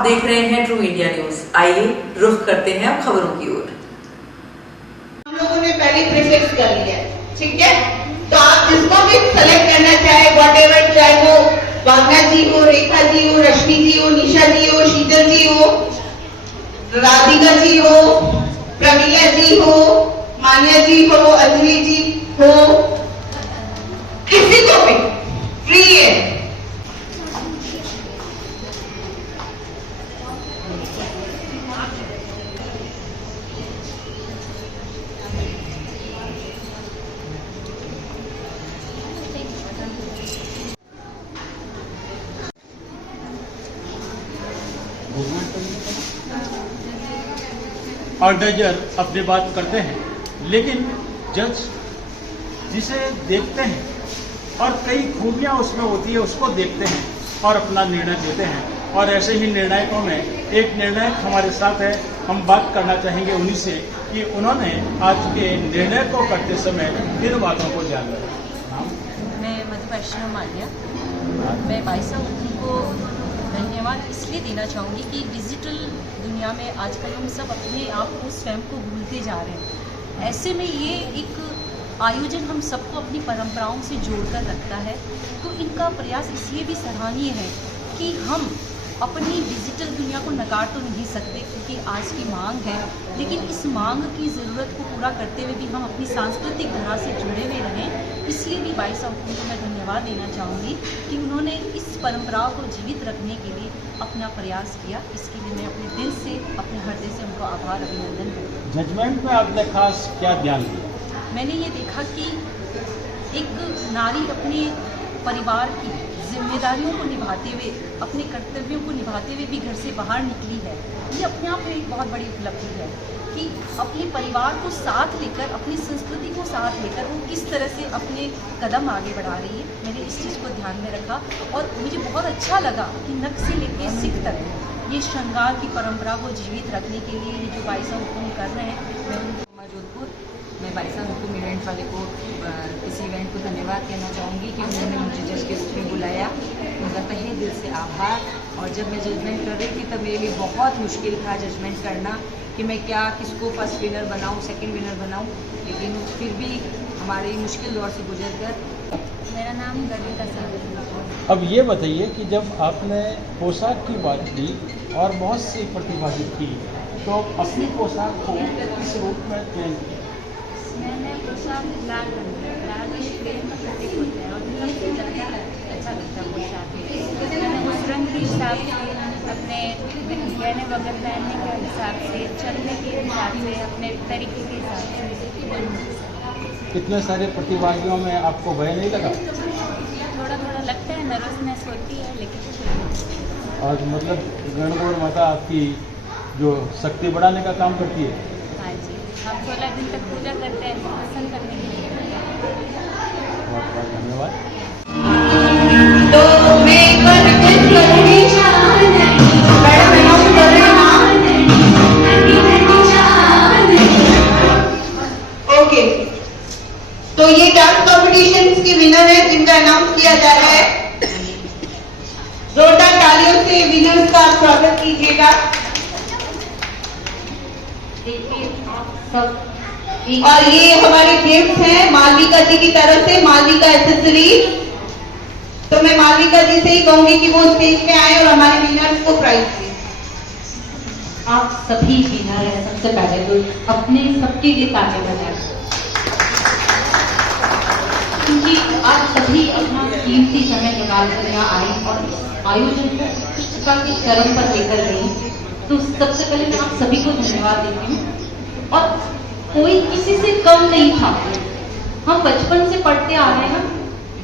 आप देख रहे हैं ट्रू इंडिया न्यूज। आइए रुख करते हैं अब खबरों की ओर। हम लोगों ने पहले प्रेफरेंस कर लिया है, ठीक है। तो आप जिसको भी सेलेक्ट करना चाहे, व्हाटएवर, चाहे वो भावना जी हो, रेखा जी हो, रश्मि जी हो, निशा जी हो, शीतल जी हो, राधिका जी हो, प्रमीला जी हो, मान्या जी हो, अंजलि जी हो, किसी को भी फ्री है। ऑर्गेनाइजर अपनी बात करते हैं, लेकिन जज जिसे देखते हैं और कई खूबियां उसमें होती है उसको देखते हैं और अपना निर्णय देते हैं। और ऐसे ही निर्णायकों में एक निर्णायक हमारे साथ है। हम बात करना चाहेंगे उन्हीं से कि उन्होंने आज के निर्णय को करते समय किन बातों को ध्यान रखा। मैं मधुवैष्णव माल्या, मैं बाईसा उद्यमी को धन्यवाद इसलिए देना चाहूँगी कि डिजिटल दुनिया में आजकल हम सब अपने आप को स्वयं को भूलते जा रहे हैं। ऐसे में ये एक आयोजन हम सबको अपनी परंपराओं से जोड़कर रखता है, तो इनका प्रयास इसलिए भी सराहनीय है कि हम अपनी डिजिटल दुनिया को नकार तो नहीं सकते क्योंकि आज की मांग है, लेकिन इस मांग की ज़रूरत को पूरा करते हुए भी हम अपनी सांस्कृतिक धरा से जुड़े हुए रहें। इसलिए भी बाईसा उद्यमी को मैं धन्यवाद देना चाहूँगी कि उन्होंने इस परंपरा को जीवित रखने के लिए अपना प्रयास किया। इसके लिए मैं अपने दिल से, अपने हृदय से उनको आभार अभिनंदन करती हूँ। जजमेंट में आपने खास क्या ध्यान दिया? मैंने ये देखा कि एक नारी अपने परिवार की जिम्मेदारियों को निभाते हुए, अपने कर्तव्यों को निभाते हुए भी घर से बाहर निकली है। ये अपने आप में एक बहुत बड़ी उपलब्धि है कि अपने परिवार को साथ लेकर, अपनी संस्कृति को साथ लेकर वो किस तरह से अपने कदम आगे बढ़ा रही है। मैंने इस चीज़ को ध्यान में रखा और मुझे बहुत अच्छा लगा कि नक से लेकर सिख तक ये श्रृंगार की परंपरा को जीवित रखने के लिए ये जो बाईसा हुकुम कर रहे हैं, मैं उनको जोधपुर, मैं बाईसा हुकुम इवेंट वाले को इस इवेंट को धन्यवाद कहना चाहूँगी कि उन्होंने मुझे जज के रूप में बुलाया। उनका तहे दिल से आभार। और जब मैं जजमेंट कर रही थी तब मेरे लिए बहुत मुश्किल था जजमेंट करना कि मैं क्या किसको फर्स्ट विनर बनाऊँ, सेकंड विनर बनाऊँ, लेकिन फिर भी हमारे मुश्किल दौर से गुजर कर। मेरा नाम गर्विता सागर है। अब ये बताइए कि जब आपने पोशाक की बात की और बहुत सी प्रतिभागित की, तो अपनी पोशाक को किस रूप में चयन किया? मैंने पोशाक लाल रंग प्रेम का प्रतीक होता है और सबसे ज़्यादा अच्छा लगता है पोशाक। मैंने उस रंग के हिसाब से, अपने गहने वगैरह पहनने के हिसाब से, चलने के हिसाब से, अपने तरीके के हिसाब से। कितने सारे प्रतिभागियों में आपको भय नहीं लगा? थोड़ा थोड़ा लगता है, नर्वसनेस होती है, लेकिन और मतलब गणगौर माता आपकी जो शक्ति बढ़ाने का काम करती है। हाँ जी, हम 16 दिन तक पूजा करते हैं प्रसन्न करने के लिए। बहुत बहुत धन्यवाद। तो मैं एक बार रिक्वेस्ट करूंगी, मैडम अनाउंस कर रहे हैं। ओके, तो ये डांस कॉम्पिटिशन्स के विनर है जिनका अनाउंस किया जा रहा है। जोरदार तालियों से विनर्स का स्वागत कीजिएगा। और ये हमारे गिफ्ट हैं मालविका जी की तरफ से, मालविका एक्सेसरीज। तो मैं मालविका जी से ही कहूंगी कि वो स्टेज पे आए और हमारे विनर्स को प्राइज दें। आप सभी विनर हैं, सबसे पहले तो अपने सबके लिए तालियां बजाएं, क्योंकि आप सभी अपना कीमती समय निकाल कर यहाँ आए और इस आयोजन को उत्कृष्टता के चरम पर लेकर गई। तो सबसे पहले मैं आप सभी को धन्यवाद देती हूँ। और कोई किसी से कम नहीं था। हम बचपन से पढ़ते आ रहे हैं ना,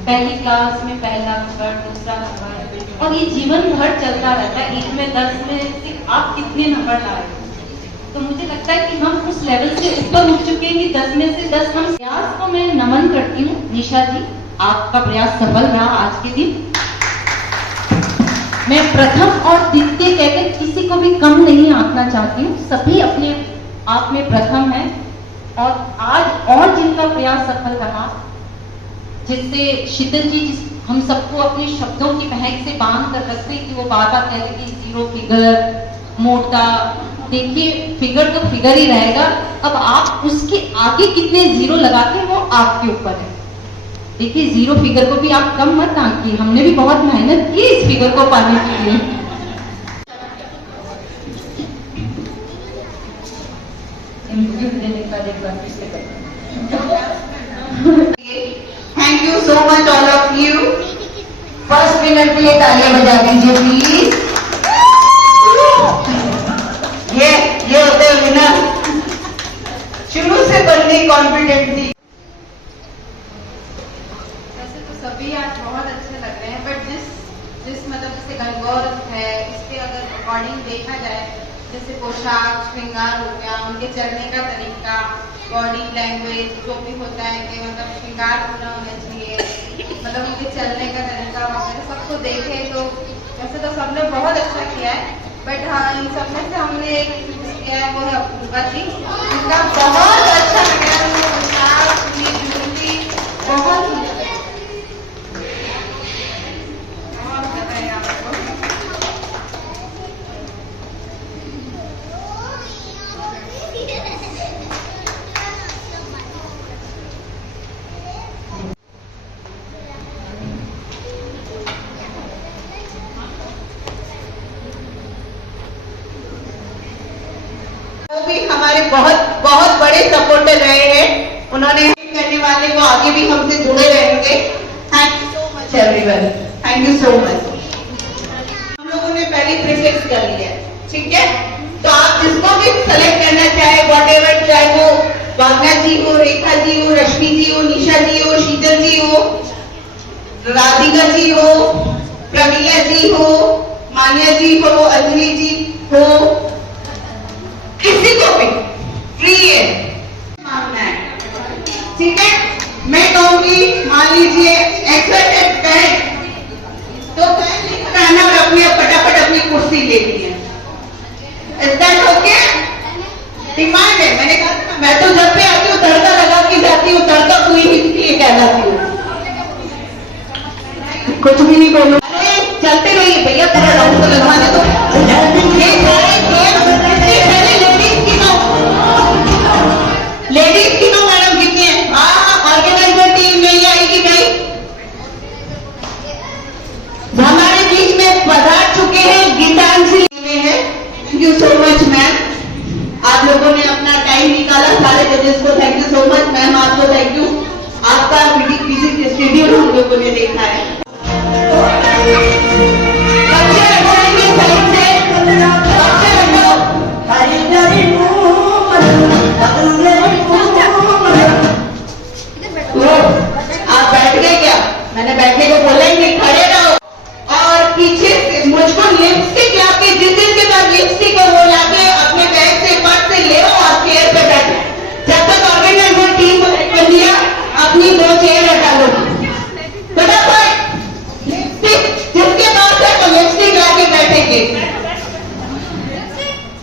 पहली क्लास में पहला नंबर, दूसरा नंबर, और ये जीवन भर चलता रहता है। 1 में 10 में से आप कितने नंबर ला रहे हैं। तो मुझे लगता है कि हम उस लेवल से ऊपर उठ चुके हैं कि 10 में से 10 हम। प्रयास को मैं नमन करती हूँ। निशा जी, आपका प्रयास सफल रहा आज के दिन। मैं प्रथम और द्वितीय कहकर किसी को भी कम नहीं आंकना चाहती हूँ। सभी अपने आप में प्रथम है। और आज और जिनका प्रयास सफल रहा, जिससे शीतल जी हम सबको अपने शब्दों की महक से बांध कर रखते कि वो बार बार कहते कि जीरो फिगर, मोटा। देखिए, फिगर तो फिगर ही रहेगा, अब आप उसके आगे कितने जीरो लगाते हैं वो आपके ऊपर है। देखिए, जीरो फिगर को भी आप कम मत आंकिए, हमने भी बहुत मेहनत की इस फिगर को पाने के लिए। Thank you so much all of you. First winner के लिए तालियां बजा दीजिए प्लीज। ये होते हैं विनर, शुरू से बनने कॉन्फिडेंट थी। वैसे तो सभी आज बहुत अच्छे लग रहे हैं, बट जिस मतलब जैसे गणगौर है, इसके अगर अकॉर्डिंग देखा जाए, जैसे पोशाक श्रृंगार हो गया, उनके चलने का तरीका, बॉडी लैंग्वेज जो भी होता है कि मतलब श्रृंगार पूरा होना चाहिए, मतलब उनके चलने का तरीका वगैरह सबको देखे तो वैसे तो सबने बहुत अच्छा किया है। बट हाँ, इन सब में से हमने एक चूज किया है, वो है अपूर्वा जी, उनका बहुत अच्छा लगा है, उनका पोशाक, उनकी ज्वेलरी बहुत सुंदर है। और बताइए आपको वो भी हमारे बहुत बहुत बड़े सपोर्टर रहे हैं। उन्होंने करने वाले वो आगे भी हमसे जुड़े रहेंगे। Thank you so much everyone, thank you so much. हम लोगों ने पहले प्रेफरेंस कर लिया है, ठीक है? तो आप जिसको भी सेलेक्ट करना चाहे, व्हाटएवर, चाहे वो भावना जी हो, रेखा जी हो, रश्मि जी हो, निशा जी हो, शीतल जी हो, राधिका जी हो, प्रवीला जी हो, मान्या जी हो, अंजलि जी हो, किसी को भी फ्री है मांगना है, ठीक है? मैं कहूंगी, मान लीजिए एक्सपेक्टेड पैन, तो पैन लेकर आना और अपने फटाफट अपनी कुर्सी ले ली है। Is that okay? डिमांड है, मैंने कहा था, मैं तो जब भी आती हूँ तड़का लगा के जाती हूँ, तड़का पूरी इसलिए कहलाती हूँ। कुछ भी नहीं बोलो, अरे चलते रहिए भैया, पूरा राउंड तो लगवाने दो। लेडीज की नो मैडम कितनी है? हाँ, ऑर्गेनाइजर टीम नहीं आएगी भाई। हमारे बीच में पधार चुके हैं गीतांजलि हैं। Thank you so much ma'am, आप लोगों ने अपना टाइम निकाला। सारे जजेस को thank you so much ma'am, आपको थैंक यू। आपका बिजी शेड्यूल हम लोगों ने देखा है। आप बैठ गए क्या? मैंने बैठने को बोला ही नहीं, खड़े रहो। और पीछे से मुझको लिपस्टिक लाके, जिस दिन के बाद लिपस्टिक है वो लाके अपने बैग से पर्स से ले और चेयर पे बैठे। जब तक ऑर्गेनाइजर टीम कर लिया, अपनी 2 चेयर हटा लो फटाफट। लिपस्टिक जिसके पास है तो लिपस्टिक लाके बैठेंगे।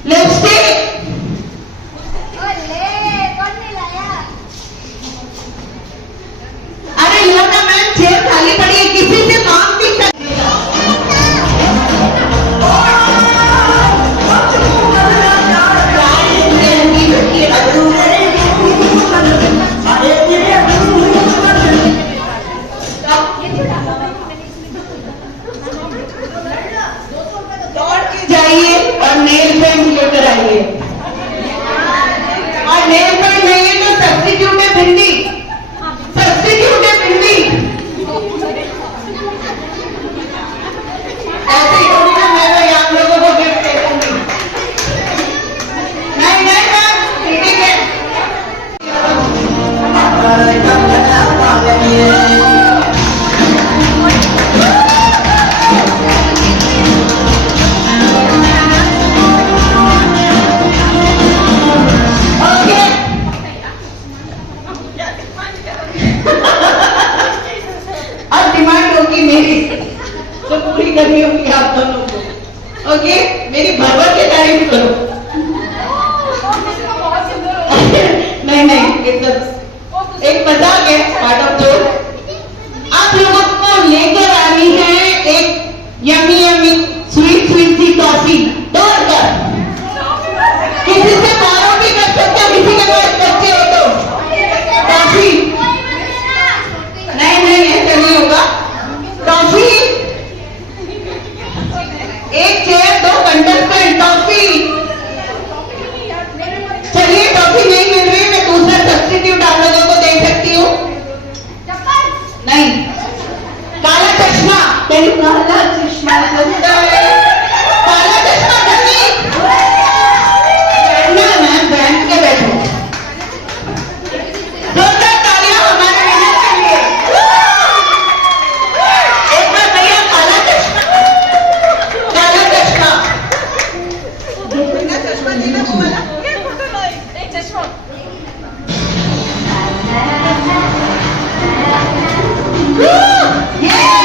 लिपस्टिक अरे लो ना मैम, चेयर खाली पड़ी है, किसी से मांग भी सकते। दौड़ के जाइए और नेल पेंट लेकर आइए। और नेल पेंट नहीं है तो सब्स्टिट्यूट है भिंडी, सब्स्टिट्यूट है भिंडी। ऐसे ही होगी ना, मैं तो आप लोगों को गिफ्ट दे दूंगी। नहीं नहीं मैम, ठीक है। ओके ये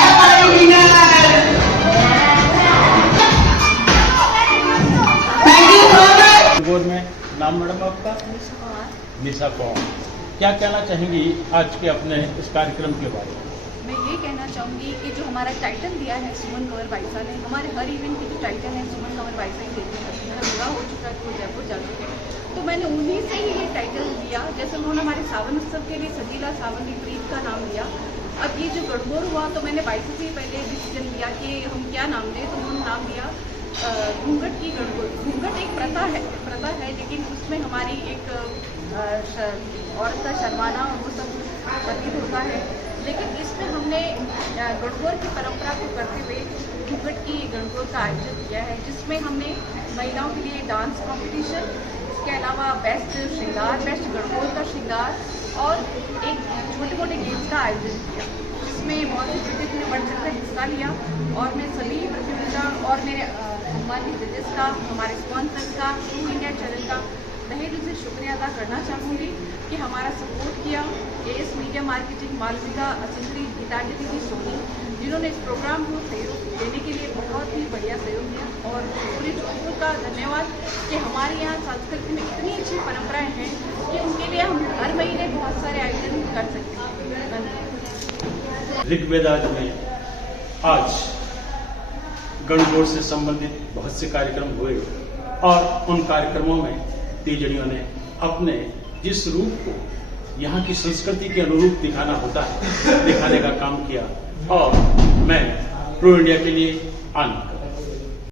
हमारी winner. Thank you so much. Board में नाम मैडम आपका? निशा पवार। क्या कहना चाहेंगी आज के अपने इस कार्यक्रम के बारे में? मैं ये कहना चाहूँगी कि जो हमारा टाइटल दिया है सुमन कंवर बाईसा ने, हमारे हर इवेंट की जो टाइटल है सुमन कंवर बाईसा ही देते हैं। मेरा विवाह हो चुका है तो जयपुर जा चुके हैं, तो मैंने उन्हीं से ही ये टाइटल लिया। जैसे उन्होंने हमारे सावन उत्सव के लिए सजीला सावन प्रीत का नाम लिया। अब ये जो गणगौर हुआ तो मैंने बाईसा से पहले डिसीजन लिया कि हम क्या नाम दें, तो उन्होंने नाम दिया घूंघट की गणगौर। घूंघट एक प्रथा है, लेकिन उसमें हमारी एक औरत का शर्माना और वो सब प्रतीत होता है। लेकिन इसमें हमने गणगौर की परंपरा को करते हुए घूंघट की गणगौर का आयोजन किया है, जिसमें हमने महिलाओं के लिए डांस कंपटीशन, इसके अलावा बेस्ट श्रृंगार, बेस्ट गणगौर का श्रृंगार और एक छोटे मोटे गेम्स का आयोजन किया, जिसमें बहुत से जजेस ने बढ़ चढ़कर हिस्सा लिया। और मैं सभी प्रतियोगिता और मेरे सम्मानित जजेस का, हमारे स्पॉन्सर्स का, ट्रू इंडिया चैनल का तहे दिल से शुक्रिया अदा करना चाहूँगी कि हमारा सपोर्ट किया। एस मीडिया मार्केटिंग, मालविका, असंत्री, गीतांजलि जी, सोनी, जिन्होंने इस प्रोग्राम को सहयोग देने के लिए बहुत ही बढ़िया सहयोग दिया। और पूरे जोधपुर का धन्यवाद कि हमारे यहाँ संस्कृति में इतनी अच्छी परंपराएं हैं कि उनके लिए हम हर महीने बहुत सारे आयोजन कर सकते हैं। धन्यवाद। ऋग्वेदाज में आज गणगौर से संबंधित बहुत से कार्यक्रम हुए और उन कार्यक्रमों में तीजड़ियों ने अपने जिस रूप को यहाँ की संस्कृति के अनुरूप दिखाना होता है, दिखाने का काम किया और मैं ट्रू इंडिया के लिए आनंद